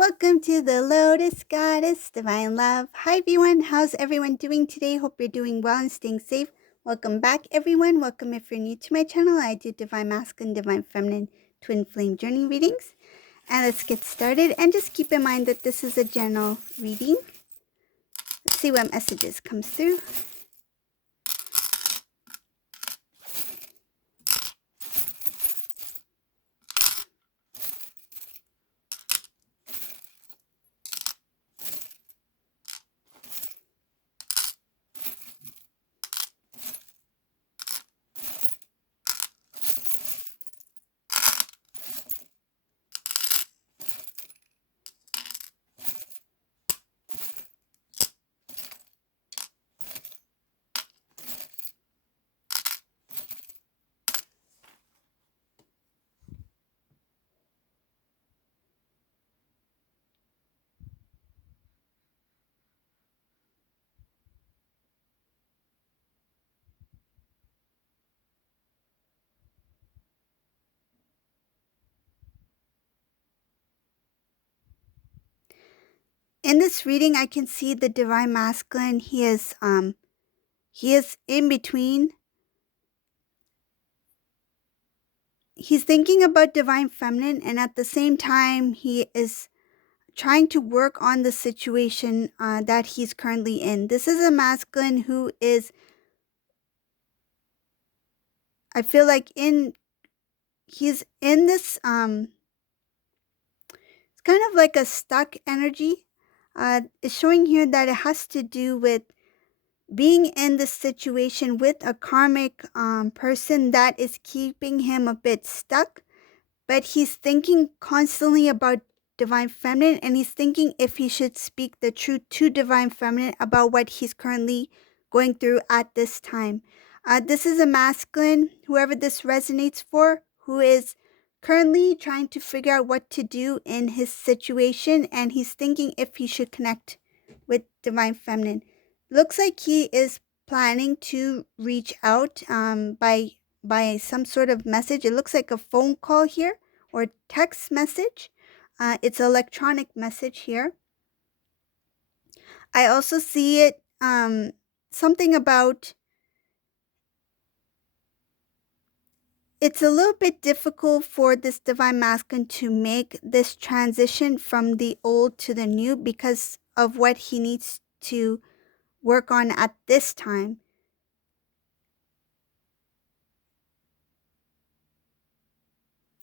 Welcome to the Lotus Goddess Divine Love. Hi everyone, how's everyone doing today? Hope you're doing well and staying safe. Welcome back everyone. Welcome if you're new to my channel. I do Divine Masculine, Divine Feminine, Twin Flame Journey readings. And let's get started. And just keep in mind that this is a general reading. Let's see what messages comes through. In this reading, I can see the Divine Masculine. He is in between. He's thinking about Divine Feminine, and at the same time, he is trying to work on the situation that he's currently in. This is a masculine who is, I feel like he's in this, it's kind of like a stuck energy. It's showing here that it has to do with being in this situation with a karmic person that is keeping him a bit stuck. But he's thinking constantly about Divine Feminine, and he's thinking if he should speak the truth to Divine Feminine about what he's currently going through at this time. This is a masculine, whoever this resonates for, who is currently trying to figure out what to do in his situation, and he's thinking if he should connect with Divine Feminine. Looks like he is planning to reach out by some sort of message. It looks like a phone call here or text message. It's an electronic message here. I also see it something about, it's a little bit difficult for this Divine Masculine to make this transition from the old to the new because of what he needs to work on at this time.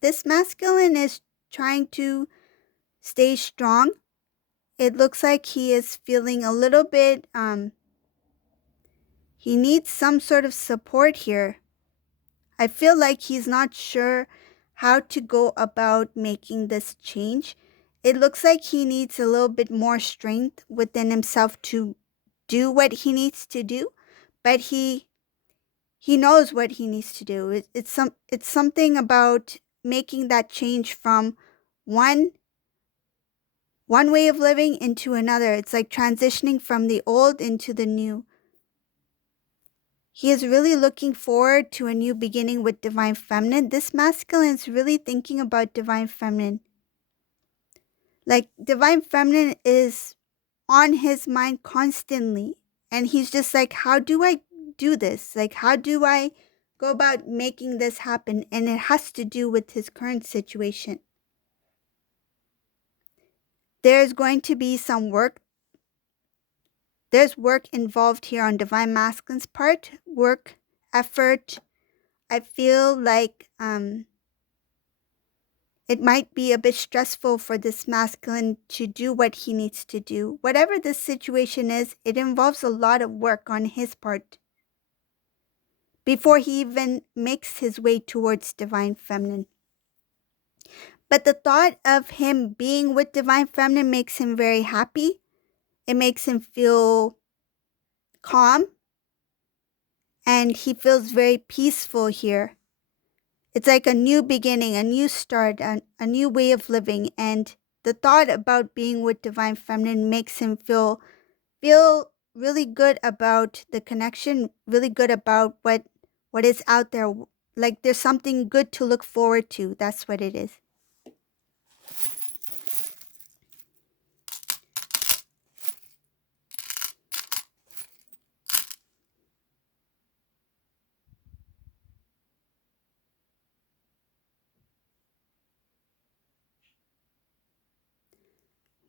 This masculine is trying to stay strong. It looks like he is feeling a little bit, he needs some sort of support here. I feel like he's not sure how to go about making this change. It looks like he needs a little bit more strength within himself to do what he needs to do, but he knows what he needs to do. It's something about making that change from one way of living into another. It's like transitioning from the old into the new. He is really looking forward to a new beginning with Divine Feminine. This masculine is really thinking about Divine Feminine. Like Divine Feminine is on his mind constantly. And he's just like, how do I do this? Like, how do I go about making this happen? And it has to do with his current situation. There's going to be some work. There's work involved here on Divine Masculine's part. Work, effort. I feel like it might be a bit stressful for this masculine to do what he needs to do. Whatever this situation is, it involves a lot of work on his part before he even makes his way towards Divine Feminine. But the thought of him being with Divine Feminine makes him very happy. It makes him feel calm. And he feels very peaceful here. It's like a new beginning, a new start, a new way of living. And the thought about being with Divine Feminine makes him feel really good about the connection, really good about what is out there. Like there's something good to look forward to. That's what it is.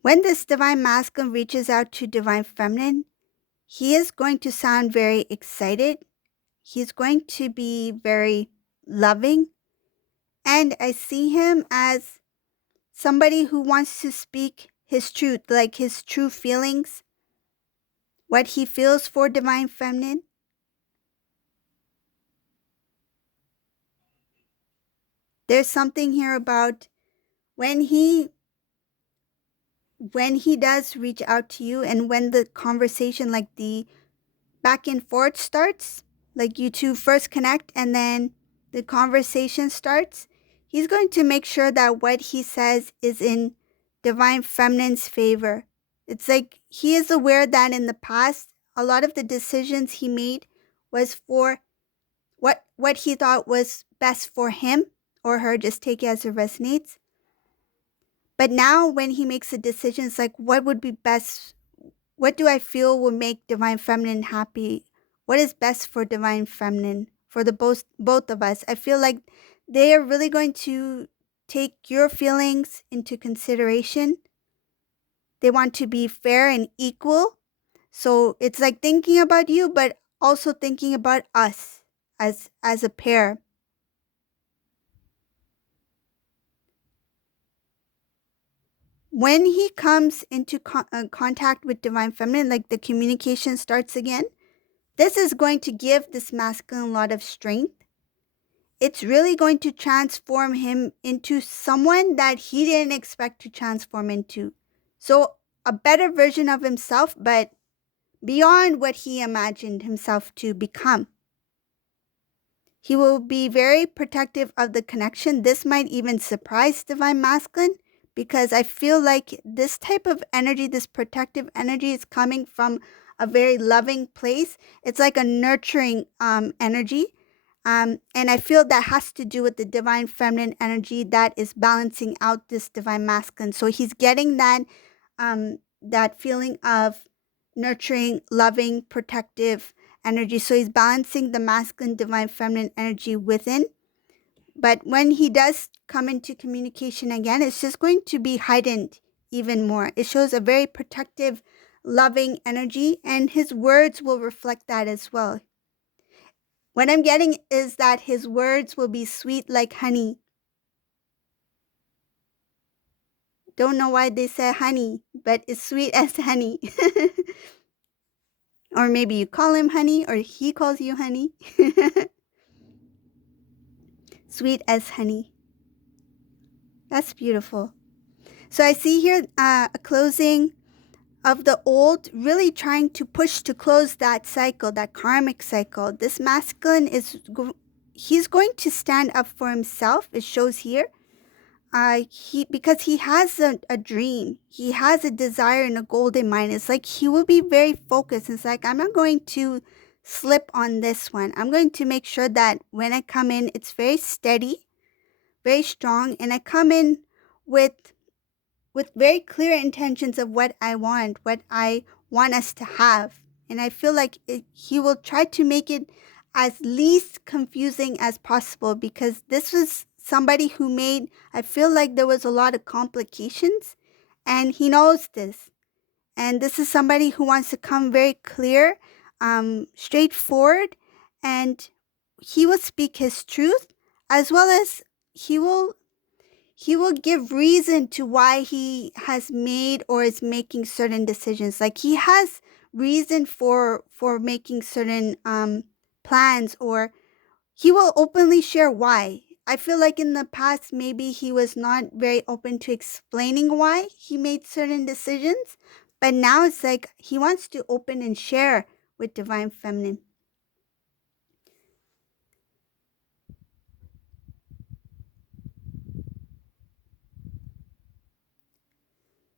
When this divine masculine reaches out to divine feminine, he is going to sound very excited. He's going to be very loving. And I see him as somebody who wants to speak his truth, like his true feelings, what he feels for divine feminine. There's something here about when he does reach out to you, and when the conversation, like the back and forth starts, like you two first connect and then the conversation starts, he's going to make sure that what he says is in divine feminine's favor. It's like he is aware that in the past, a lot of the decisions he made was for what he thought was best for him or her, just take it as it resonates. But now when he makes a decision, it's like, what would be best? What do I feel will make divine feminine happy? What is best for divine feminine, for the both of us? I feel like they are really going to take your feelings into consideration. They want to be fair and equal. So it's like thinking about you, but also thinking about us as a pair. When he comes into contact with divine feminine, like the communication starts again, this is going to give this masculine a lot of strength. It's really going to transform him into someone that he didn't expect to transform into. So a better version of himself, but beyond what he imagined himself to become. He will be very protective of the connection. This might even surprise divine masculine, because I feel like this type of energy, this protective energy, is coming from a very loving place. It's like a nurturing energy. And I feel that has to do with the divine feminine energy that is balancing out this divine masculine. So he's getting that feeling of nurturing, loving, protective energy. So he's balancing the masculine, divine, feminine energy within. But when he does come into communication again, it's just going to be heightened even more. It shows a very protective, loving energy, and his words will reflect that as well. What I'm getting is that his words will be sweet like honey. Don't know why they say honey, but it's sweet as honey. Or maybe you call him honey, or he calls you honey. Sweet as honey. That's beautiful. So I see here a closing of the old, really trying to push to close that cycle, that karmic cycle. This masculine he's going to stand up for himself. It shows here. Because he has a dream, he has a desire and a goal in mind. It's like he will be very focused. It's like, I'm not going to slip on this one. I'm going to make sure that when I come in, it's very steady, very strong, and I come in with very clear intentions of what I want us to have. And I feel like he will try to make it as least confusing as possible, because this was somebody who made, I feel like there was a lot of complications, and he knows this. And this is somebody who wants to come very clear, straightforward, and he will speak his truth, as well as he will give reason to why he has made or is making certain decisions. Like he has reason for making certain plans, or he will openly share why. I feel like in the past, maybe he was not very open to explaining why he made certain decisions, but now it's like he wants to open and share with divine feminine.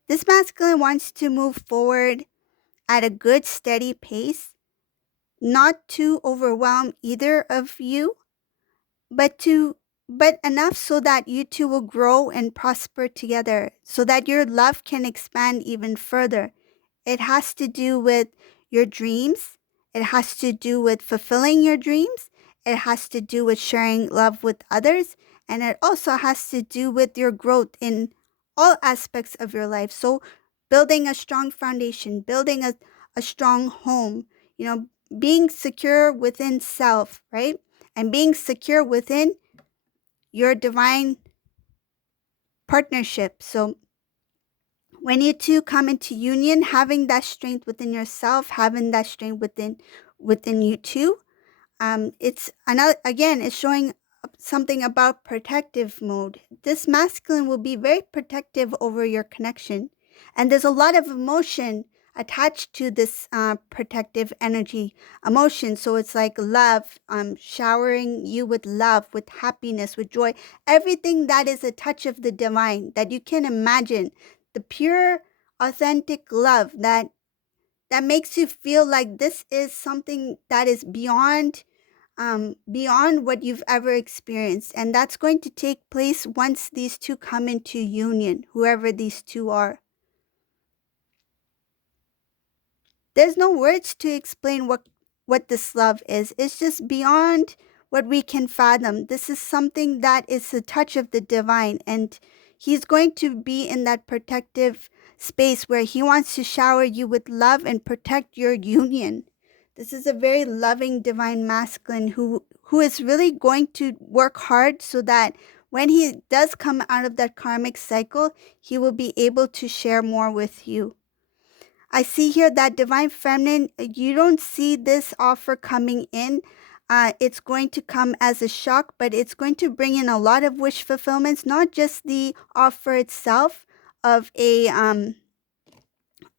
This masculine wants to move forward at a good, steady pace, not to overwhelm either of you, but enough so that you two will grow and prosper together, so that your love can expand even further. It has to do with your dreams. It has to do with fulfilling your dreams. It has to do with sharing love with others. And it also has to do with your growth in all aspects of your life. So building a strong foundation, building a strong home, you know, being secure within self, right? And being secure within your divine partnership. So when you two come into union, having that strength within yourself, having that strength within you two, it's another, again, it's showing something about protective mode. This masculine will be very protective over your connection, and there's a lot of emotion attached to this protective energy emotion. So it's like love, showering you with love, with happiness, with joy, everything that is a touch of the divine that you can imagine, the pure authentic love that makes you feel like this is something that is beyond what you've ever experienced. And that's going to take place once these two come into union, whoever these two are. There's no words to explain what this love is. It's just beyond what we can fathom. This is something that is a touch of the divine, and he's going to be in that protective space where he wants to shower you with love and protect your union. This is a very loving divine masculine who is really going to work hard so that when he does come out of that karmic cycle, he will be able to share more with you. I see here that divine feminine, you don't see this offer coming in. It's going to come as a shock, but it's going to bring in a lot of wish fulfillments, not just the offer itself of a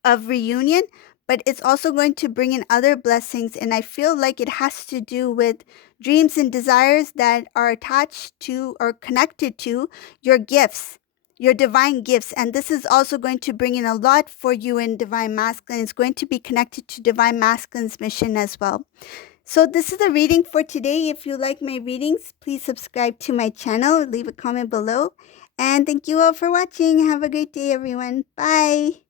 of reunion, but it's also going to bring in other blessings. And I feel like it has to do with dreams and desires that are attached to or connected to your gifts, your divine gifts. And this is also going to bring in a lot for you in divine masculine. It's going to be connected to divine masculine's mission as well. So this is the reading for today. If you like my readings, please subscribe to my channel, leave a comment below. And thank you all for watching. Have a great day, everyone. Bye.